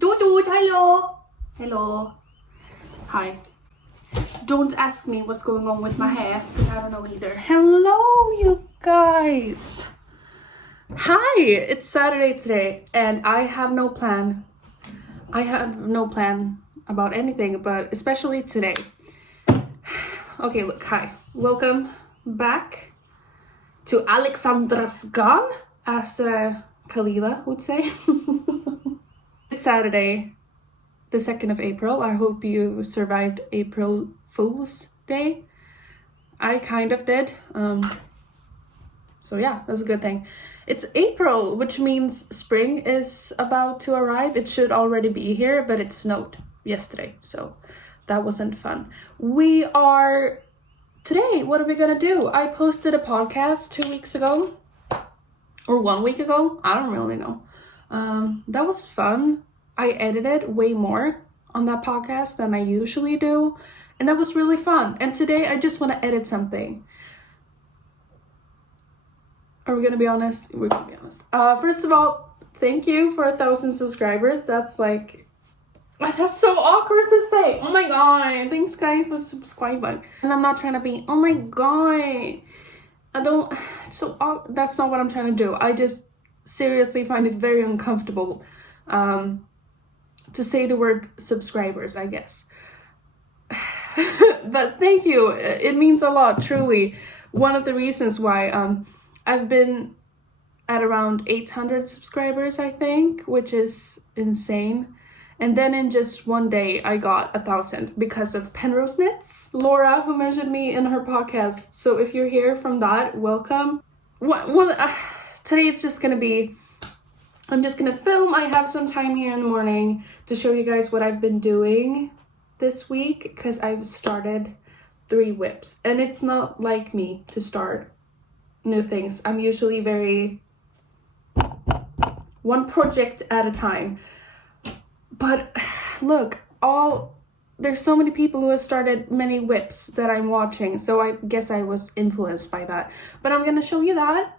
Hello. Hello. Hi. Don't ask me what's going on with my hair because I don't know either. Hello, you guys. Hi, it's Saturday today and I have no plan. I have no plan about anything, but especially today. Okay, look, hi. Welcome back to Alexandra's Gone, as Kalila would say. It's Saturday, the 2nd of April. I hope you survived April Fool's Day. I kind of did. So yeah, that's a good thing. It's April, which means spring is about to arrive. It should already be here, but it snowed yesterday, so that wasn't fun. Today, what are we gonna do? I posted a podcast 2 weeks ago, or 1 week ago. I don't really know. That was fun. I edited way more on that podcast than I usually do, and that was really fun. And today I just want to edit something. Are we gonna be honest? We're gonna be honest. First of all, thank you for 1,000 subscribers. That's so awkward to say. Oh my god, thanks guys for subscribing. And I'm not trying to be, oh my god, that's not what I'm trying to do. I just seriously find it very uncomfortable to say the word subscribers, I guess. But thank you, it means a lot, truly. One of the reasons why I've been at around 800 subscribers, I think, which is insane. And then in just one day, I got 1,000 because of Penrose Knits, Laura, who mentioned me in her podcast. So if you're here from that, welcome. Today it's just gonna be, I'm just gonna film. I have some time here in the morning to show you guys what I've been doing this week, because I've started 3 whips. And it's not like me to start new things. I'm usually very one project at a time. But look, there's so many people who have started many whips that I'm watching, so I guess I was influenced by that. But I'm gonna show you that.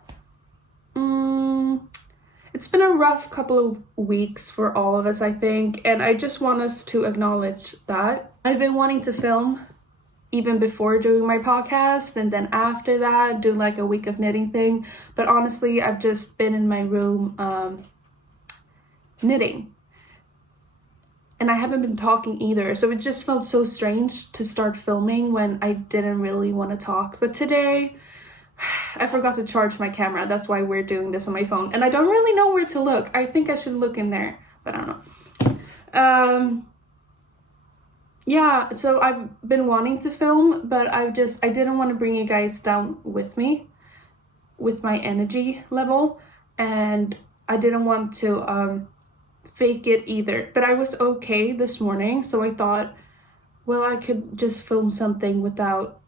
It's been a rough couple of weeks for all of us, I think, and I just want us to acknowledge that. I've been wanting to film even before doing my podcast, and then after that do like a week of knitting thing. But honestly, I've just been in my room knitting. And I haven't been talking either, so it just felt so strange to start filming when I didn't really want to talk. But today, I forgot to charge my camera. That's why we're doing this on my phone. And I don't really know where to look. I think I should look in there, but I don't know. Yeah, so I've been wanting to film, but I didn't want to bring you guys down with me, with my energy level. And I didn't want to fake it either, but I was okay this morning, so I thought, well, I could just film something without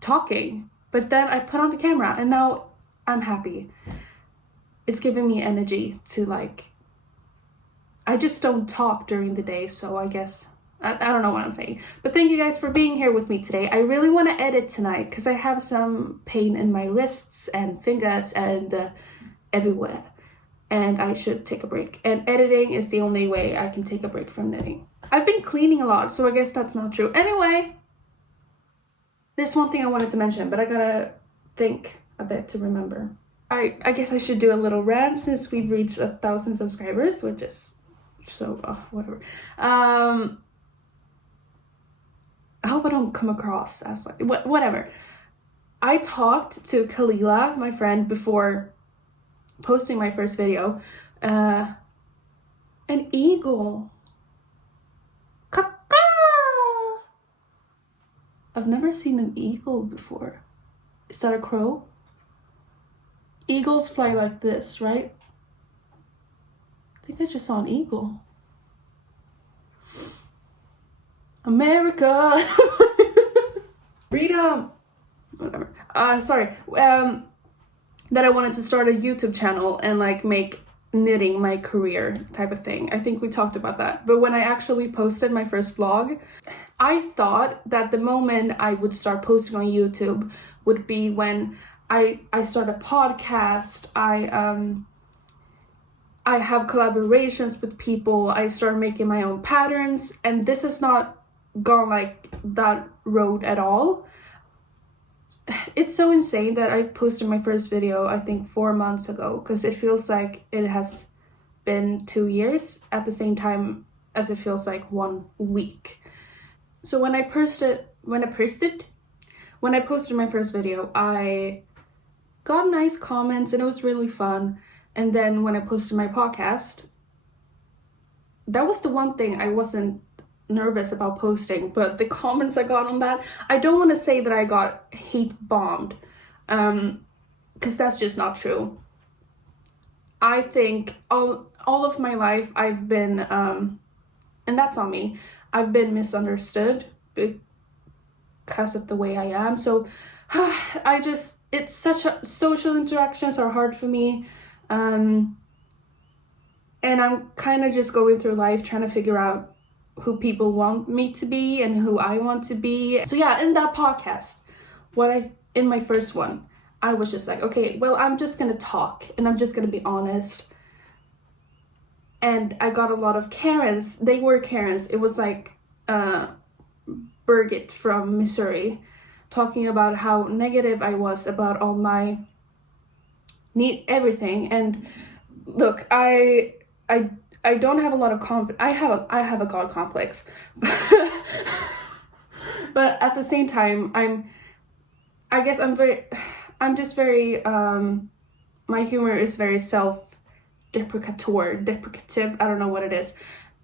talking. But then I put on the camera and now I'm happy. It's giving me energy to I just don't talk during the day, so I guess I don't know what I'm saying. But thank you guys for being here with me today. I really want to edit tonight because I have some pain in my wrists and fingers and everywhere. And I should take a break. And editing is the only way I can take a break from knitting. I've been cleaning a lot, so I guess that's not true. Anyway, there's one thing I wanted to mention, but I gotta think a bit to remember. I guess I should do a little rant since we've reached 1,000 subscribers, which is so, whatever. I hope I don't come across as whatever. I talked to Kalila, my friend, before posting my first video. An eagle. Caca! I've never seen an eagle before. Is that a crow? Eagles fly like this, right? I think I just saw an eagle. America! Freedom! Whatever. Sorry. That I wanted to start a YouTube channel and make knitting my career type of thing. I think we talked about that. But when I actually posted my first vlog, I thought that the moment I would start posting on YouTube would be when I start a podcast, I have collaborations with people. I start making my own patterns, and this has not gone like that road at all. It's so insane that I posted my first video, I think 4 months ago, because it feels like it has been 2 years at the same time as it feels like 1 week. So when I posted my first video, I got nice comments and it was really fun. And then when I posted my podcast, that was the one thing I wasn't nervous about posting, but the comments I got on that, I don't want to say that I got hate bombed, because that's just not true. I think all of my life I've been, and that's on me, I've been misunderstood because of the way I am. So it's such a, social interactions are hard for me, and I'm kind of just going through life trying to figure out who people want me to be and who I want to be. So yeah, in that podcast, in my first one, I was just like, okay, well, I'm just gonna talk and I'm just gonna be honest. And I got a lot of Karens. They were Karens. It was like Birgit from Missouri talking about how negative I was about all my everything. And look, I don't have a lot of confidence. I have a God complex, but at the same time, I'm just very my humor is very deprecative. I don't know what it is.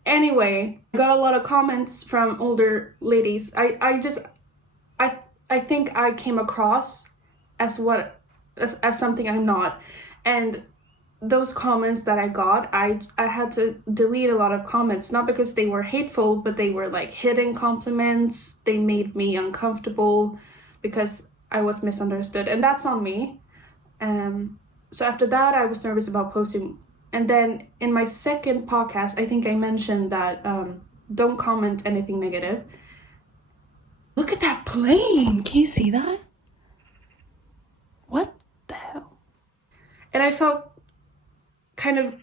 Anyway, I got a lot of comments from older ladies. I think I came across as something I'm not, and those comments that I got, I had to delete a lot of comments, not because they were hateful, but they were like hidden compliments. They made me uncomfortable because I was misunderstood, and that's on me. So after that, I was nervous about posting. And then in my second podcast, I think I mentioned that don't comment anything negative. Look at that plane. Can you see that? What the hell? And I felt kind of,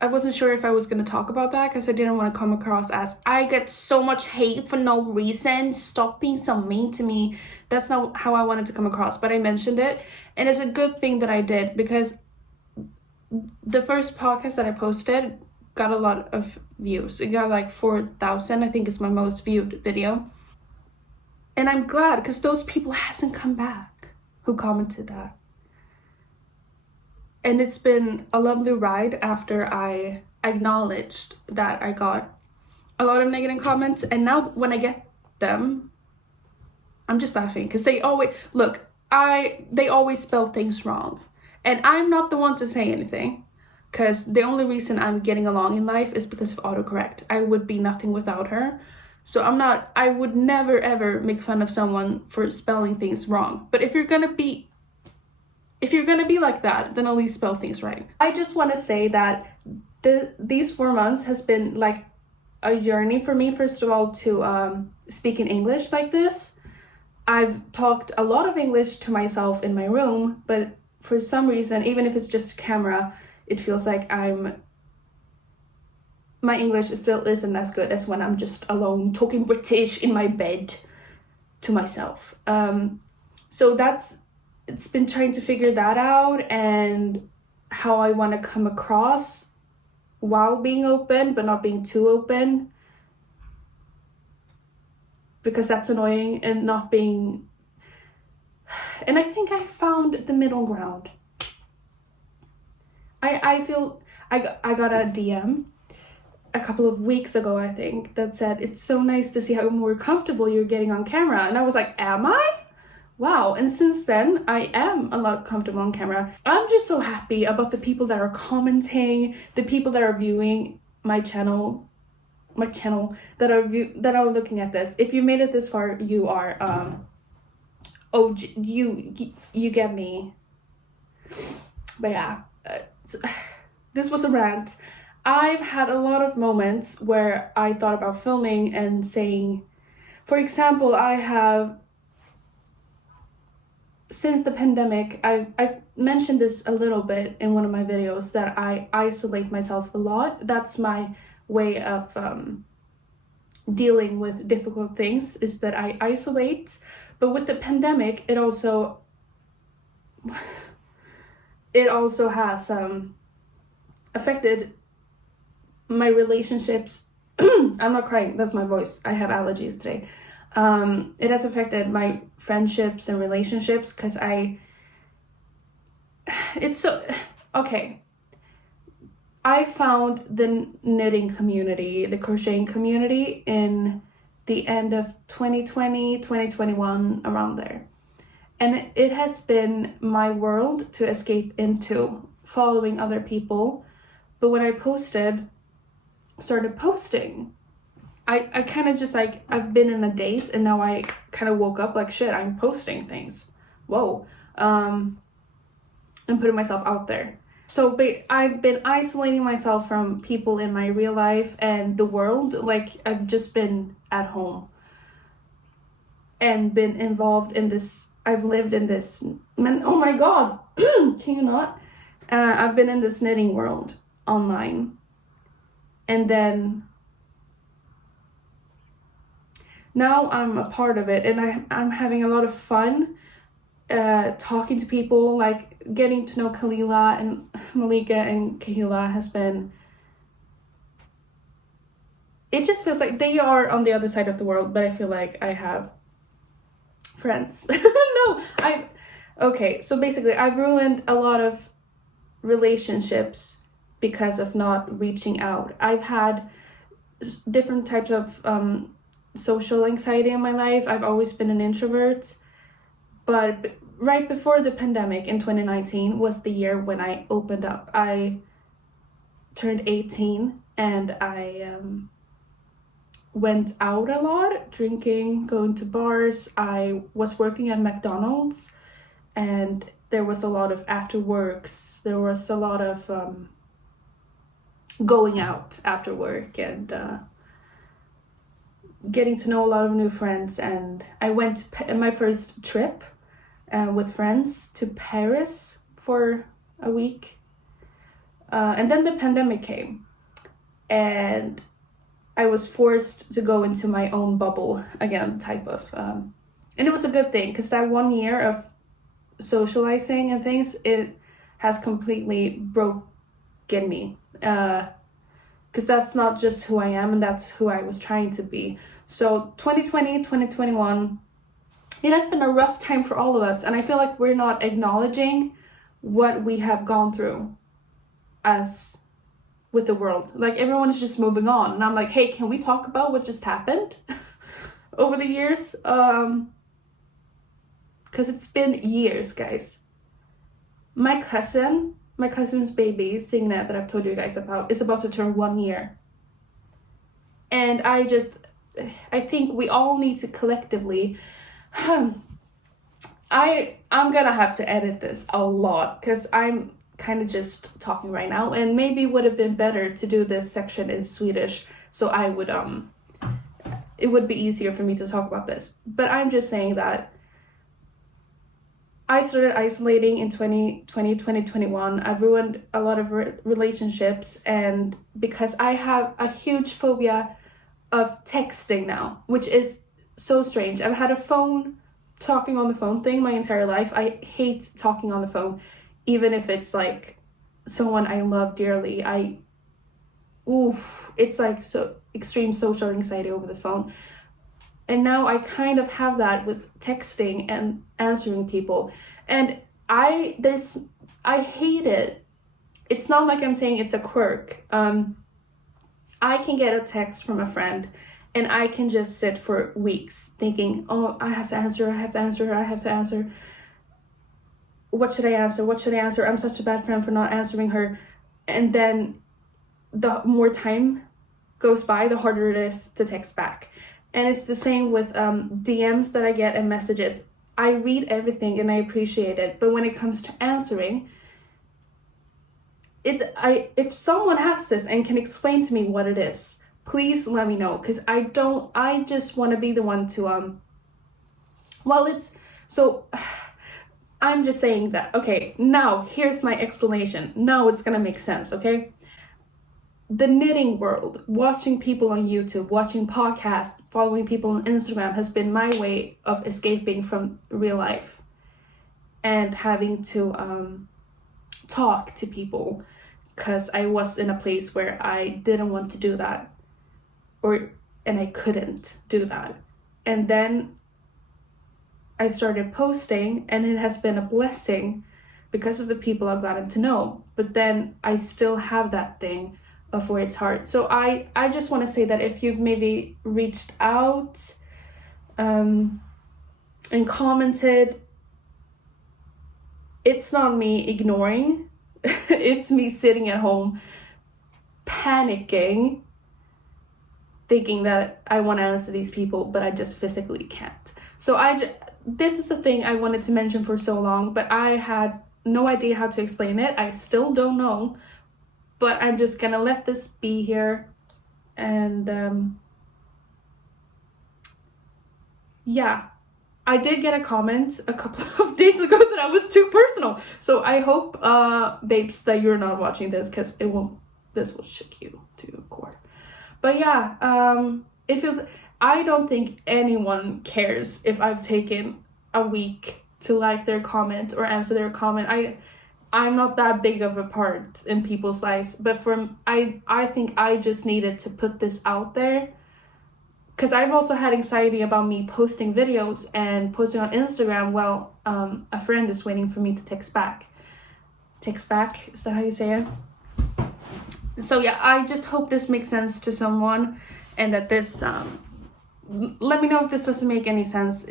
I wasn't sure if I was going to talk about that because I didn't want to come across as, I get so much hate for no reason. Stop being so mean to me. That's not how I wanted to come across, but I mentioned it. And it's a good thing that I did, because the first podcast that I posted got a lot of views. It got like 4,000, I think is my most viewed video. And I'm glad, because those people hasn't come back who commented that. And it's been a lovely ride after I acknowledged that I got a lot of negative comments. And now when I get them, I'm just laughing, because they always spell things wrong. And I'm not the one to say anything, because the only reason I'm getting along in life is because of autocorrect. I would be nothing without her. So I would never ever make fun of someone for spelling things wrong. But if you're gonna be like that, then at least spell things right. I just want to say that these 4 months has been like a journey for me, first of all, to speak in English like this. I've talked a lot of English to myself in my room, but for some reason, even if it's just a camera, it feels like my English still isn't as good as when I'm just alone talking British in my bed to myself. So it's been trying to figure that out, and how I want to come across while being open, but not being too open, because that's annoying, and not being, and I think I found the middle ground. I feel I got a DM a couple of weeks ago, I think, that said, it's so nice to see how more comfortable you're getting on camera. And I was like, am I? Wow. And since then, I am a lot comfortable on camera. I'm just so happy about the people that are commenting, the people that are viewing my channel, that are looking at this. If you made it this far, you are you get me. But yeah, this was a rant. I've had a lot of moments where I thought about filming and saying, for example, I have since the pandemic, I've mentioned this a little bit in one of my videos, that I isolate myself a lot. That's my way of dealing with difficult things, is that I isolate. But with the pandemic, it also has affected my relationships. I'm not crying, that's my voice. I have allergies today. It has affected my friendships and relationships, because okay. I found the knitting community, the crocheting community, in the end of 2020, 2021, around there. And it has been my world to escape into, following other people. But when I started posting, I kind of just like, I've been in a daze, and now I kind of woke up like, shit, I'm posting things. Whoa. And putting myself out there. So I've been isolating myself from people in my real life and the world. Like, I've just been at home and been involved in this. I've lived in this, oh my god, can you not? I've been in this knitting world online. And then now I'm a part of it, and I'm having a lot of fun talking to people, like getting to know Kalila and Malika and Kahila has been, it just feels like they are on the other side of the world, but I feel like I have friends. Okay, so basically I've ruined a lot of relationships because of not reaching out. I've had different types of social anxiety in my life. I've always been an introvert, but right before the pandemic in 2019 was the year when I opened up. I turned 18 and I went out a lot, drinking, going to bars. I was working at McDonald's, and there was a lot of after works. There was a lot of going out after work and getting to know a lot of new friends. And I went my first trip with friends to Paris for a week. And then the pandemic came, and I was forced to go into my own bubble again, type of. And it was a good thing, because that 1 year of socializing and things, it has completely broken me. Because that's not just who I am, and that's who I was trying to be. So 2020, 2021, it has been a rough time for all of us, and I feel like we're not acknowledging what we have gone through as with the world. Like, everyone's just moving on, and I'm like, hey, can we talk about what just happened over the years? Because it's been years, guys. My cousin's baby, Signe, that I've told you guys about, is about to turn 1 year. And I think we all need to collectively, I'm gonna have to edit this a lot, because I'm kind of just talking right now, and maybe would have been better to do this section in Swedish, so I would, it would be easier for me to talk about this. But I'm just saying that I started isolating in 2020, 2021. I've ruined a lot of relationships, and because I have a huge phobia of texting now, which is so strange. I've had a talking on the phone thing my entire life. I hate talking on the phone, even if it's like someone I love dearly. It's like so extreme social anxiety over the phone. And now I kind of have that with texting and answering people. And I hate it. It's not like I'm saying it's a quirk. I can get a text from a friend, and I can just sit for weeks thinking, oh, I have to answer. What should I answer? I'm such a bad friend for not answering her. And then the more time goes by, the harder it is to text back. And it's the same with DMs that I get and messages. I read everything and I appreciate it, but when it comes to answering, if someone has this and can explain to me what it is, please let me know, because I just want to be the one to it's so I'm just saying that, okay, now here's my explanation. Now it's gonna make sense, okay? The knitting world, watching people on YouTube, watching podcasts, following people on Instagram has been my way of escaping from real life and having to talk to people, because I was in a place where I didn't want to do that, and I couldn't do that. And then I started posting, and it has been a blessing because of the people I've gotten to know. But then I still have that thing of where it's hard. So I just want to say that if you've maybe reached out and commented, it's not me ignoring. It's me sitting at home panicking, thinking that I want to answer these people, but I just physically can't. So this is the thing I wanted to mention for so long, but I had no idea how to explain it. I still don't know, but I'm just gonna let this be here. And yeah, I did get a comment a couple of days ago that I was too personal. So I hope, babes, that you're not watching this, because this will shook you to your core. But yeah, it feels, I don't think anyone cares if I've taken a week to like their comment or answer their comment. I'm not that big of a part in people's lives, but I think I just needed to put this out there, because I've also had anxiety about me posting videos and posting on Instagram while a friend is waiting for me to text back. Text back, is that how you say it? So yeah, I just hope this makes sense to someone, and that this, let me know if this doesn't make any sense.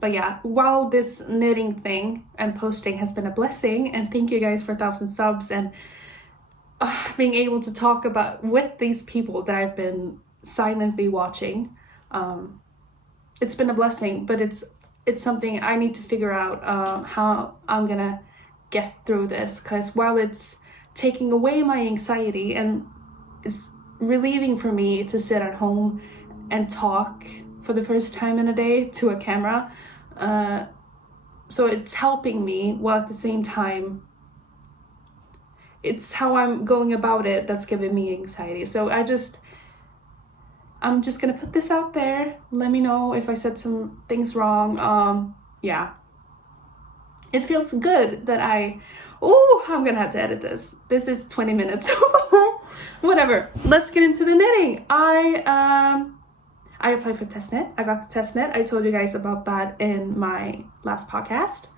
But yeah, while this knitting thing and posting has been a blessing, and thank you guys for 1,000 subs, and being able to talk about with these people that I've been silently watching, it's been a blessing. But it's something I need to figure out how I'm gonna get through this, because while it's taking away my anxiety and it's relieving for me to sit at home and talk for the first time in a day to a camera, so it's helping me, while at the same time it's how I'm going about it that's giving me anxiety. So I'm just gonna put this out there. Let me know if I said some things wrong. Yeah, it feels good that I'm gonna have to edit this. This is 20 minutes. Whatever, let's get into the knitting. I applied for testnet. I got the testnet. I told you guys about that in my last podcast.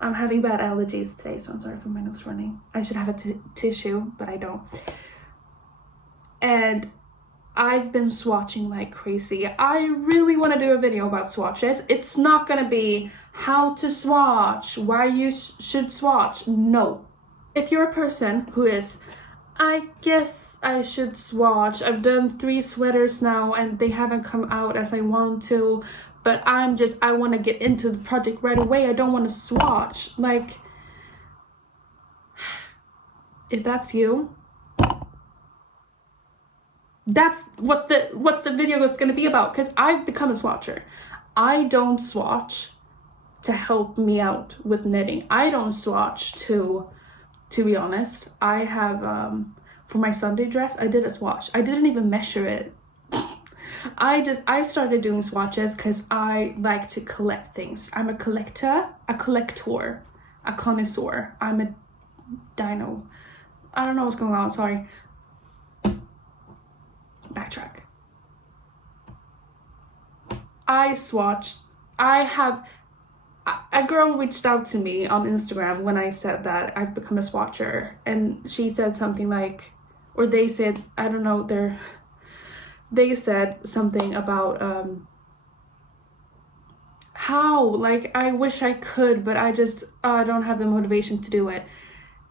I'm having bad allergies today, so I'm sorry for my nose running. I should have a tissue, but I don't. And I've been swatching like crazy. I really want to do a video about swatches. It's not gonna be how to swatch, why you should swatch. No. If you're a person who is, I guess I should swatch, I've done 3 sweaters now and they haven't come out as I want to, but I want to get into the project right away. I don't want to swatch. Like, if that's you, that's what's the video is going to be about, because I've become a swatcher. I don't swatch to help me out with knitting. I don't swatch to be honest. I have for my Sunday dress, I did a swatch. I didn't even measure it. I started doing swatches because I like to collect things. I'm a collector, a connoisseur. I'm a dino. I don't know what's going on, sorry. Backtrack. I swatched. A girl reached out to me on Instagram when I said that I've become a swatcher, and she said something like, or they said, I don't know, they said something about how, like, I wish I could, but I just don't have the motivation to do it.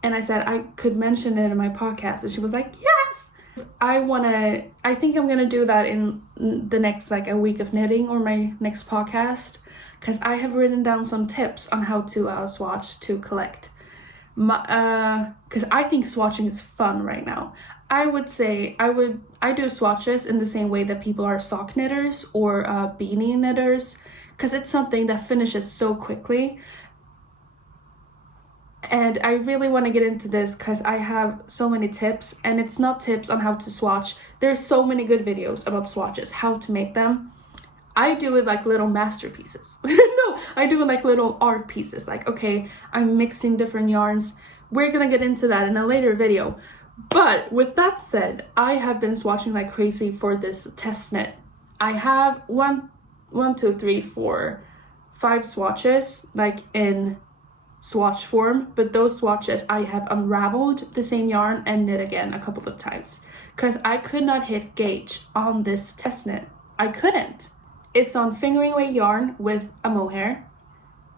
And I said I could mention it in my podcast, and she was like, yes. I think I'm gonna do that in the next like a week of knitting, or my next podcast, because I have written down some tips on how to swatch to collect. Because I think swatching is fun right now. I would say I do swatches in the same way that people are sock knitters or beanie knitters, because it's something that finishes so quickly. And I really want to get into this because I have so many tips, and it's not tips on how to swatch. There's so many good videos about swatches, how to make them. I do it like little masterpieces. No, I do it like little art pieces. Like, okay, I'm mixing different yarns. We're gonna get into that in a later video. But with that said, I have been swatching like crazy for this test knit. I have 5 swatches like in swatch form, but those swatches I have unraveled the same yarn and knit again a couple of times because I could not hit gauge on this test knit. I couldn't. It's on fingering weight yarn with a mohair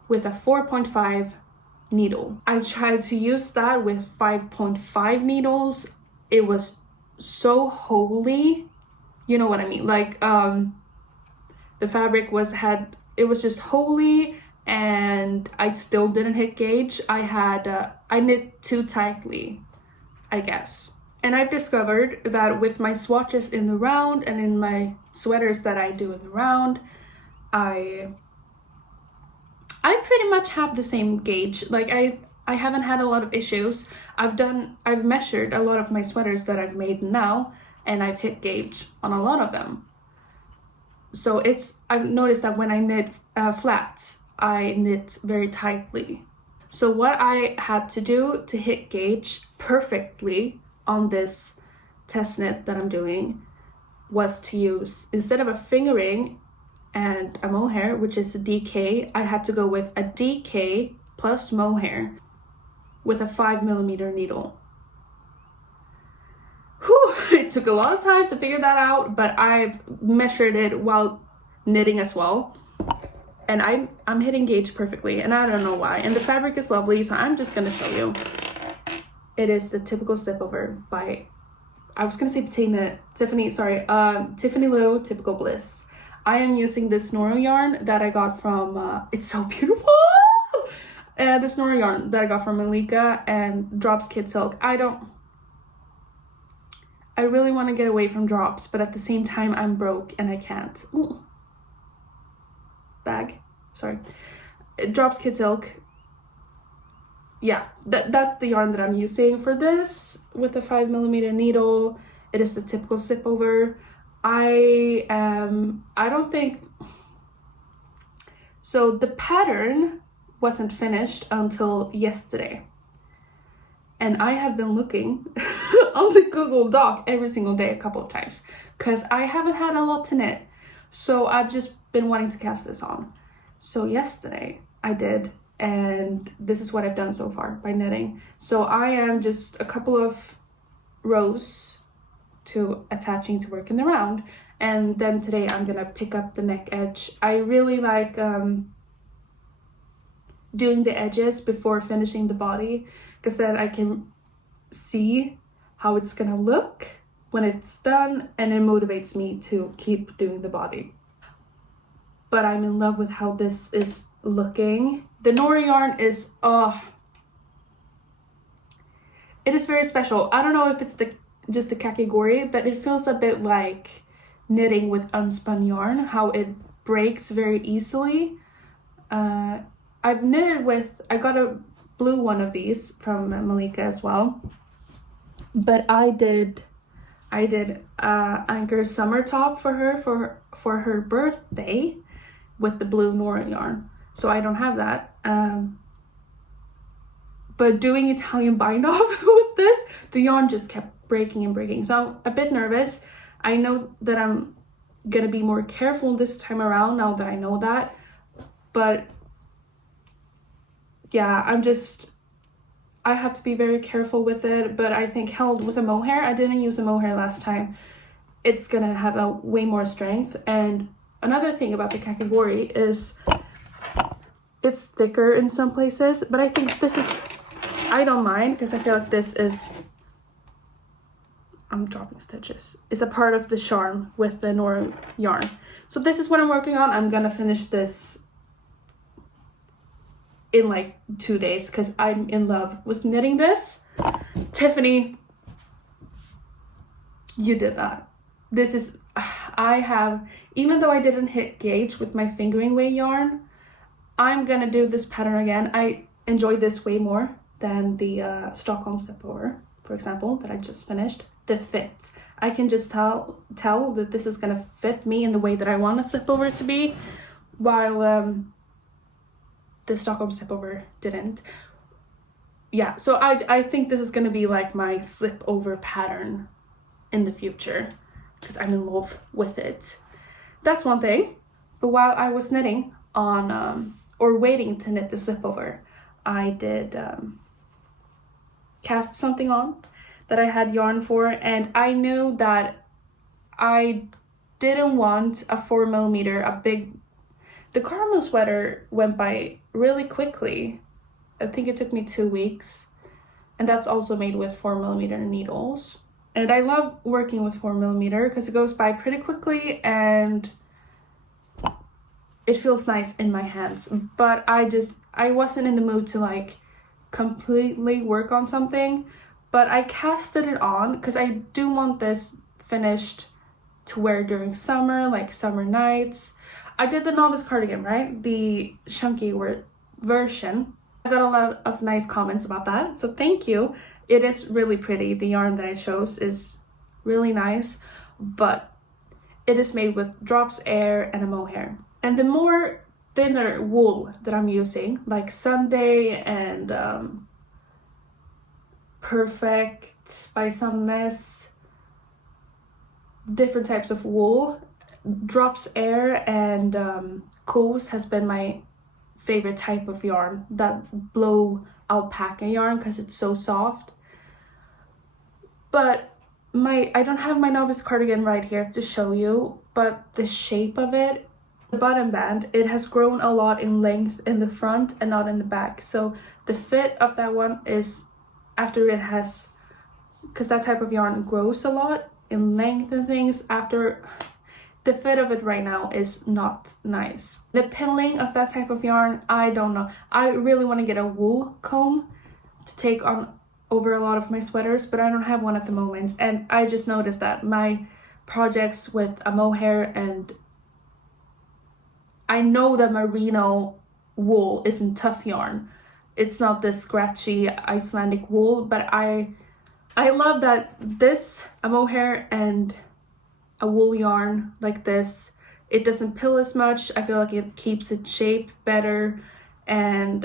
with a 4.5 needle. I tried to use that with 5.5 needles. It was so holy, you know what I mean, like the fabric was just holy, and I still didn't hit gauge. I knit too tightly, I guess. And I've discovered that with my swatches in the round and in my sweaters that I do in the round, I pretty much have the same gauge. Like I haven't had a lot of issues. I've measured a lot of my sweaters that I've made now, and I've hit gauge on a lot of them. So I've noticed that when I knit flat, I knit very tightly. So what I had to do to hit gauge perfectly on this test knit that I'm doing was to use, instead of a fingering and a mohair, which is a DK, I had to go with a DK plus mohair with a 5mm needle. Whew, it took a lot of time to figure that out, but I've measured it while knitting as well. And I'm hitting gauge perfectly, and I don't know why. And the fabric is lovely, so I'm just gonna show you. It is the Typical Slip Over by, I was gonna say Tiffany Lou Typical Bliss. I am using this Noro yarn that I got from, it's so beautiful! This Noro yarn that I got from Malika and Drops Kid Silk. I really want to get away from drops, but at the same time I'm broke and I can't. Ooh. Bag, sorry. Drops Kid Silk. Yeah, that's the yarn that I'm using for this with a 5mm needle. It is the Typical Slip Over. I don't think, so the pattern wasn't finished until yesterday. And I have been looking on the Google Doc every single day a couple of times because I haven't had a lot to knit. So I've just been wanting to cast this on. So yesterday I did, and this is what I've done so far by knitting. So I am just a couple of rows to attaching to work in the round, and then today I'm gonna pick up the neck edge. I really like doing the edges before finishing the body, because then I can see how it's gonna look when it's done, and it motivates me to keep doing the body. But I'm in love with how this is looking. The Nori yarn is, it is very special. I don't know if it's just the kakigori, but it feels a bit like knitting with unspun yarn, how it breaks very easily. I've knitted with, I got a blue one of these from Malika as well, but I did Anchor's summer top for her for her birthday with the blue Nora yarn, so I don't have that. But doing Italian bind off with this, the yarn just kept breaking and breaking, so I'm a bit nervous. I know that I'm gonna be more careful this time around now that I know that, but yeah, I have to be very careful with it. But I think held with a mohair, I didn't use a mohair last time, it's gonna have a way more strength. And another thing about the kakigori is it's thicker in some places, but I think this is, I don't mind, because I feel like this is, I'm dropping stitches, it's a part of the charm with the Nora yarn. So this is what I'm working on. I'm gonna finish this in like 2 days because I'm in love with knitting this. Tiffany, you did that. This is, even though I didn't hit gauge with my fingering weight yarn, I'm gonna do this pattern again. I enjoy this way more than the Stockholm Stepover, for example, that I just finished. The fit, I can just tell that this is gonna fit me in the way that I want a slipover to be, while the Stockholm Stepover didn't. Yeah, so I think this is gonna be like my slipover pattern in the future, because I'm in love with it. That's one thing. But while I was knitting on or waiting to knit the slipover, I did cast something on that I had yarn for, and I knew that I didn't want a 4mm, the caramel sweater went by really quickly. I think it took me 2 weeks, and that's also made with 4mm needles. And I love working with 4mm because it goes by pretty quickly and it feels nice in my hands. But I wasn't in the mood to like completely work on something, but I casted it on because I do want this finished to wear during summer, like summer nights. I did the novice cardigan, right? The chunky version. I got a lot of nice comments about that, so thank you. It is really pretty. The yarn that I chose is really nice, but it is made with drops air and a mohair. And the more thinner wool that I'm using, like Sunday and Perfect by Sunness, different types of wool, drops air and Coos has been my favorite type of yarn, that blow alpaca yarn, because it's so soft. But I don't have my novice cardigan right here to show you, but the shape of it, the bottom band, it has grown a lot in length in the front and not in the back. So the fit of that one is after it has, because that type of yarn grows a lot in length and things, after the fit of it right now is not nice. The pinning of that type of yarn, I don't know. I really want to get a wool comb to take on over a lot of my sweaters, but I don't have one at the moment. And I just noticed that my projects with a mohair, and I know that merino wool isn't tough yarn. It's not this scratchy Icelandic wool, but I love that this, a mohair and a wool yarn like this, it doesn't pill as much. I feel like it keeps its shape better. And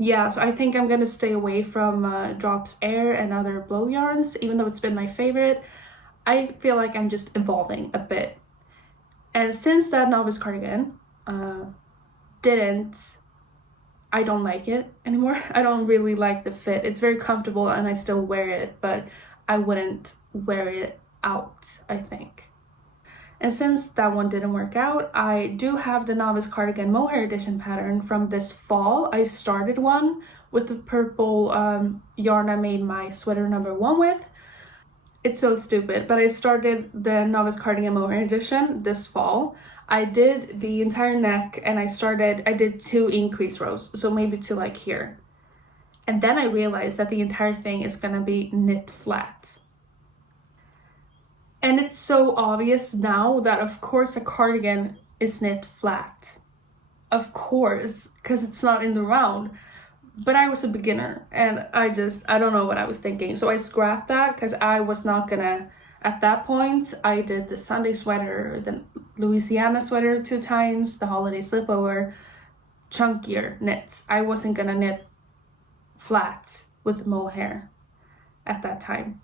yeah, so I think I'm gonna stay away from drops air and other blow yarns, even though it's been my favorite. I feel like I'm just evolving a bit. And since that novice cardigan I don't like it anymore. I don't really like the fit. It's very comfortable and I still wear it, but I wouldn't wear it out, I think. And since that one didn't work out, I do have the novice cardigan mohair edition pattern from this fall. I started one with the purple yarn I made my sweater number 1 with. It's so stupid, but I started the novice cardigan mohair edition this fall. I did the entire neck and I did 2 increase rows, so maybe to like here. And then I realized that the entire thing is gonna be knit flat. And it's so obvious now that of course a cardigan is knit flat. Of course, because it's not in the round. But I was a beginner and I don't know what I was thinking. So I scrapped that because I was not gonna, at that point, I did the Sunday sweater, the Louisiana sweater 2 times, the holiday slipover, chunkier knits. I wasn't gonna knit flat with mohair at that time.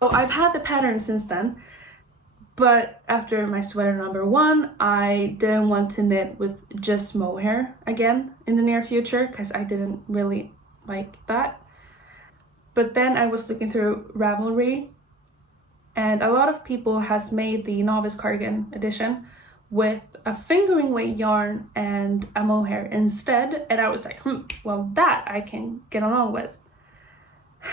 So I've had the pattern since then, but after my sweater number 1, I didn't want to knit with just mohair again in the near future because I didn't really like that. But then I was looking through Ravelry, and a lot of people has made the novice cardigan edition with a fingering weight yarn and a mohair instead, and I was like, well, that I can get along with.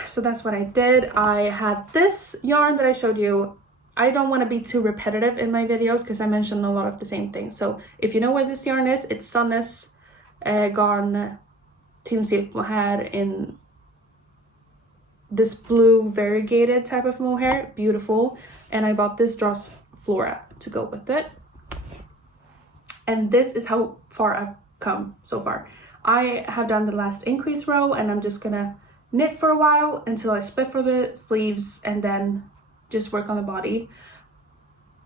So that's what I did. I had this yarn that I showed you. I don't want to be too repetitive in my videos because I mentioned a lot of the same things. So if you know what this yarn is, it's Sunness Garn Tin Silk Mohair in this blue variegated type of mohair. Beautiful. And I bought this drops flora to go with it. And this is how far I've come so far. I have done the last increase row, and I'm just gonna knit for a while until I split for the sleeves and then just work on the body.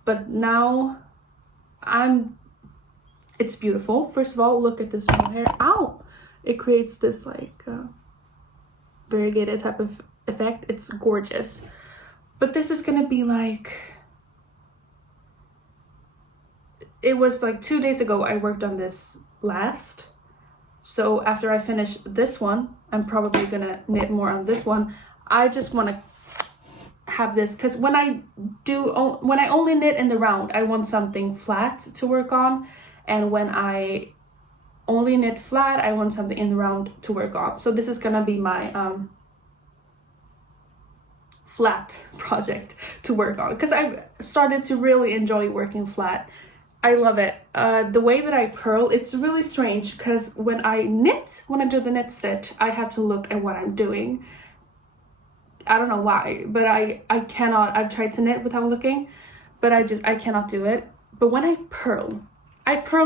But now it's beautiful. First of all, look at this mohair. Ow! It creates this like variegated type of effect. It's gorgeous. But this is gonna be like, it was like 2 days ago I worked on this last. So after I finish this one, I'm probably gonna knit more on this one. I just want to have this because when I only knit in the round, I want something flat to work on, and when I only knit flat, I want something in the round to work on. So this is gonna be my flat project to work on, because I've started to really enjoy working flat. I love it. The way that I purl, it's really strange because when I do the knit stitch, I have to look at what I'm doing. I don't know why, but I cannot. I've tried to knit without looking, but I cannot do it. But when I purl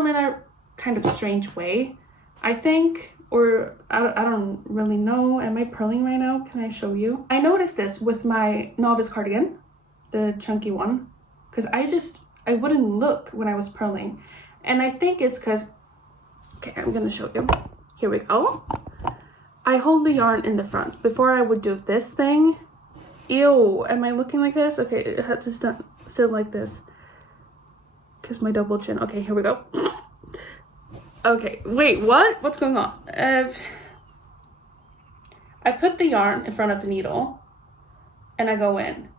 in a kind of strange way, I think, or I don't really know. Am I purling right now? Can I show you? I noticed this with my novice cardigan, the chunky one, because I wouldn't look when I was purling. And I think it's because, okay, I'm gonna show you. Here we go. I hold the yarn in the front. Before I would do this thing. Ew, am I looking like this? Okay, it had to sit like this. Because my double chin. Okay, here we go. Okay, wait, what? What's going on? I put the yarn in front of the needle and I go in.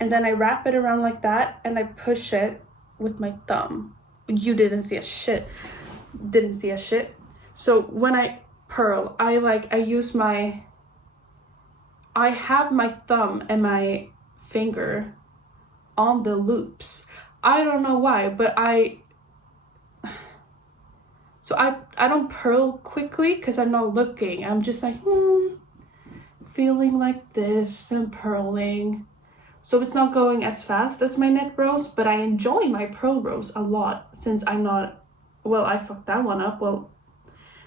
And then I wrap it around like that and I push it with my thumb. You didn't see a shit. Didn't see a shit. So when I purl, I have my thumb and my finger on the loops. I don't know why, but I don't purl quickly because I'm not looking. I'm just like, feeling like this and purling. So it's not going as fast as my knit rows, but I enjoy my purl rows a lot since I'm not, well, I fucked that one up. Well,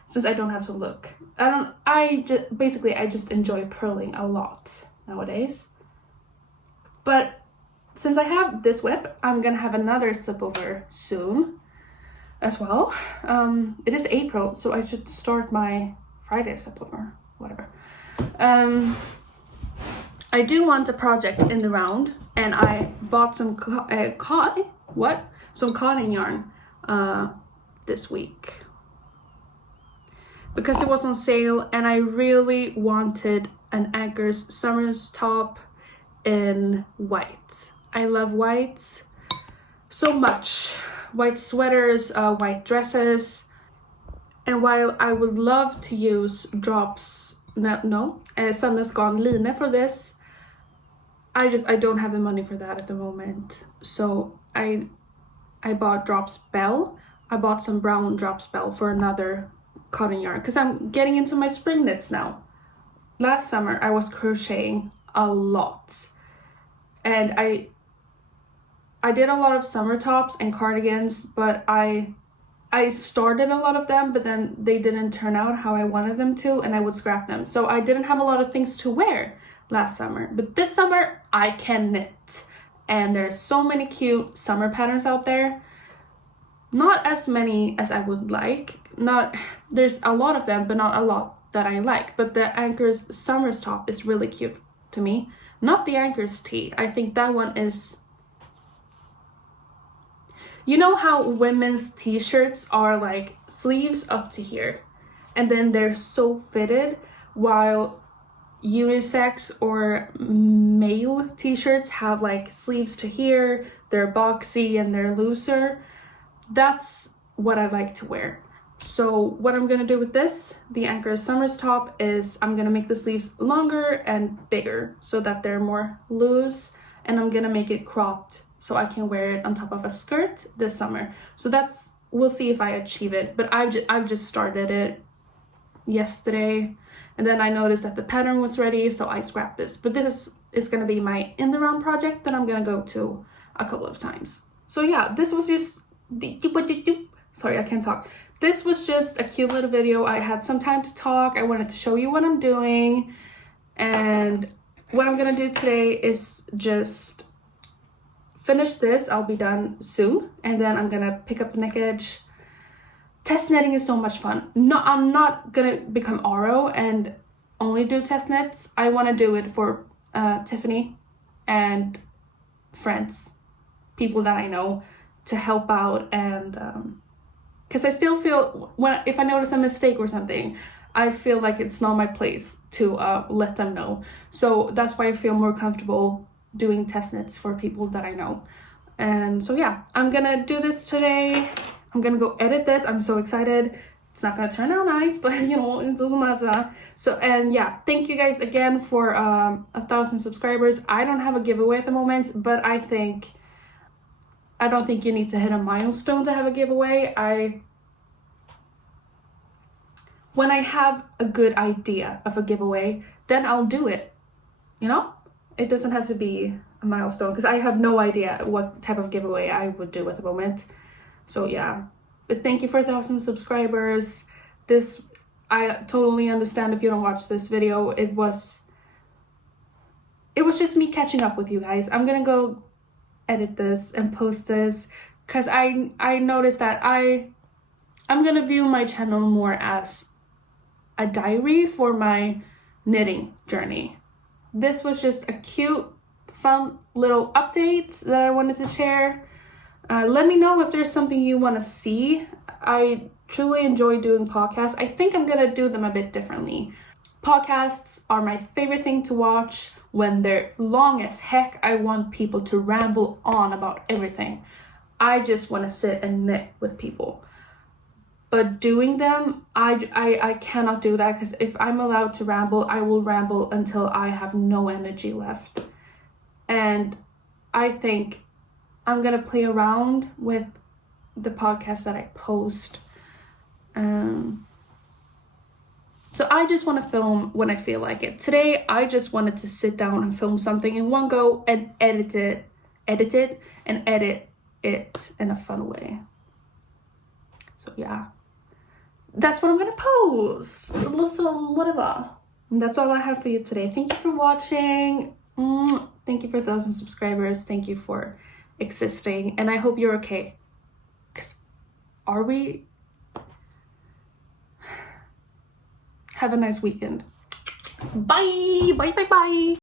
since I don't have to look. I just enjoy purling a lot nowadays. But since I have this whip, I'm gonna have another slip over soon as well. It is April, so I should start my Friday slip over, whatever. I do want a project in the round, and I bought some cotton yarn this week because it was on sale, and I really wanted an Anchor's Summer's top in white. I love whites so much. White sweaters, white dresses, and while I would love to use Sandnes Garn line for this, I don't have the money for that at the moment. So I bought Drops Bell. I bought some brown Drops Bell for another cotton yarn because I'm getting into my spring knits now. Last summer I was crocheting a lot, and I did a lot of summer tops and cardigans, but I started a lot of them, but then they didn't turn out how I wanted them to, and I would scrap them. So I didn't have a lot of things to wear last summer, but this summer I can knit, and there's so many cute summer patterns out there. Not as many as I would like. There's a lot of them, but not a lot that I like. But the Anchor's Summer's top is really cute to me. Not the Anchor's tee. I think that one is... You know how women's t-shirts are like sleeves up to here, and then they're so fitted, while unisex or male t-shirts have like sleeves to here, they're boxy and they're looser. That's what I like to wear. So what I'm gonna do with this, the Anchor Summer's top, is I'm gonna make the sleeves longer and bigger so that they're more loose, and I'm gonna make it cropped so I can wear it on top of a skirt this summer. So we'll see if I achieve it, but I've just started it yesterday, and then I noticed that the pattern was ready, so I scrapped this. But this is gonna be my in the round project that I'm gonna go to a couple of times. So yeah, this was just sorry, I can't talk. This was just a cute little video. I had some time to talk. I wanted to show you what I'm doing, and what I'm gonna do today is just finish this. I'll be done soon, and then I'm gonna pick up the neck edge. Test netting is so much fun. No, I'm not gonna become RO and only do test nets. I want to do it for Tiffany and friends, people that I know, to help out, and because I still feel if I notice a mistake or something, I feel like it's not my place to let them know. So that's why I feel more comfortable doing test nets for people that I know. And so yeah, I'm gonna do this today. I'm gonna go edit this. I'm so excited. It's not gonna turn out nice, but you know, it doesn't matter. So, and yeah, thank you guys again for 1,000 subscribers. I don't have a giveaway at the moment, but I don't think you need to hit a milestone to have a giveaway. When I have a good idea of a giveaway, then I'll do it. You know, it doesn't have to be a milestone, because I have no idea what type of giveaway I would do at the moment. So yeah, but thank you for 1,000 subscribers. I totally understand if you don't watch this video. It was just me catching up with you guys. I'm gonna go edit this and post this, because I noticed that I'm gonna view my channel more as a diary for my knitting journey. This was just a cute, fun little update that I wanted to share. Let me know if there's something you want to see. I truly enjoy doing podcasts. I think I'm gonna do them a bit differently. Podcasts are my favorite thing to watch. When they're long as heck, I want people to ramble on about everything. I just want to sit and knit with people. But doing them, I cannot do that, because if I'm allowed to ramble, I will ramble until I have no energy left. And I think I'm gonna play around with the podcast that I post. So I just want to film when I feel like it. Today, I just wanted to sit down and film something in one go and edit it in a fun way. So yeah, that's what I'm gonna post. So whatever. And that's all I have for you today. Thank you for watching. Thank you for 1,000 subscribers. Thank you for existing, and I hope you're okay. 'Cause are we? Have a nice weekend. Bye.